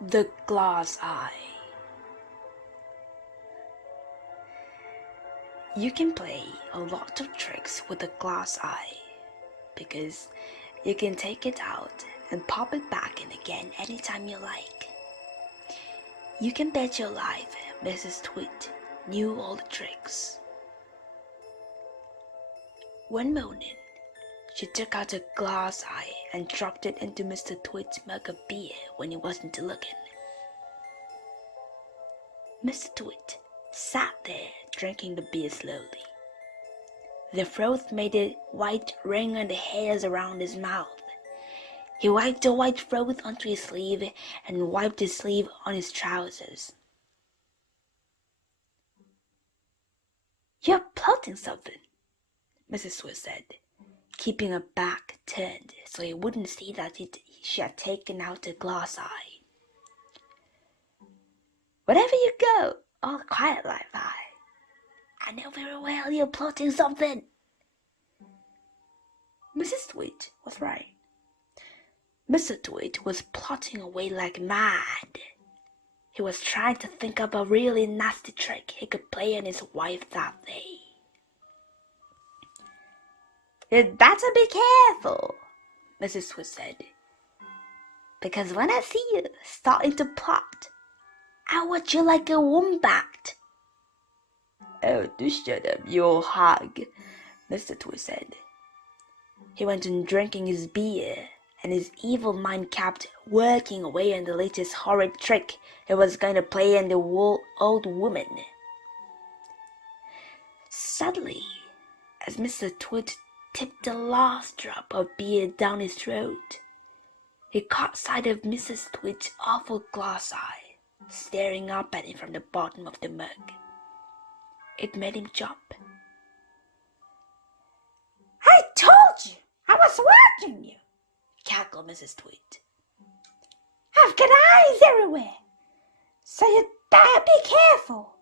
The glass eye. You can play a lot of tricks with a glass eye because you can take it out and pop it back in again anytime you like. You can bet your life Mrs. Tweet knew all the tricks. One morning, she took out a glass eye and dropped it into Mr. Tweet's mug of beer when he wasn't looking. Mr. Tweet sat there drinking the beer slowly. The froth made a white ring on the hairs around his mouth. He wiped the white froth onto his sleeve and wiped his sleeve on his trousers. "You're plotting something," Mrs. Tweet said, keeping her back turned so he wouldn't see that she had taken out a glass eye. "Wherever you go, all quiet like that. I know very well you're plotting something." Mrs. Tweet was right. Mr. Tweet was plotting away like mad. He was trying to think up a really nasty trick he could play on his wife that day. "You'd better be careful," Mrs. Tweet said, "because when I see you starting to plot, I'll watch you like a wombat." "Oh, do shut up, you old hog," Mr. Tweet said. He went on drinking his beer, and his evil mind kept working away on the latest horrid trick he was going to play on the old woman. Suddenly, as Mr. Tweet tipped the last drop of beer down his throat, he caught sight of Mrs. Tweet's awful glass eye staring up at him from the bottom of the mug. It made him jump. "I told you! I was watching you!" cackled Mrs. Tweet. "I've got eyes everywhere, so you'd better be careful."